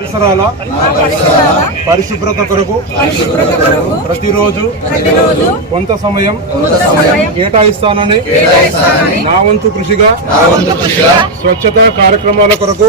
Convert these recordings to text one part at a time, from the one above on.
పరిసరాల పరిశుభ్రత కొరకు ప్రతిరోజు కొంత సమయం కేటాయిస్తానని నా వంతు కృషిగా స్వచ్ఛత కార్యక్రమాల కొరకు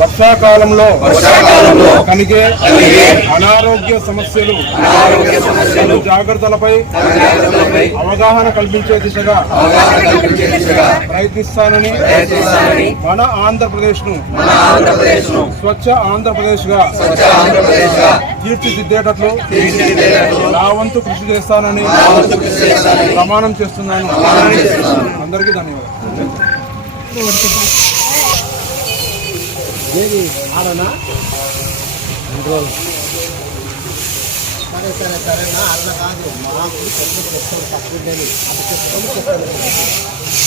వర్షాకాలంలో కలిగే అనారోగ్య సమస్యలు జాగ్రత్తలపై అవగాహన కల్పించే దిశగా ప్రయత్నిస్తానని మన ఆంధ్రప్రదేశ్ను స్వచ్ఛ ఆంధ్రప్రదేశ్గా తీర్చిదిద్దేటట్లు నా వంతు కృషి చేస్తానని ప్రమాణం చేస్తున్నాను. అందరికీ ధన్యవాదాలు. సరే సరే సరేనా అట్లా కాదు మాకు కొంచెం చెప్తాను తక్కువ అది చెప్తాను చెప్తాను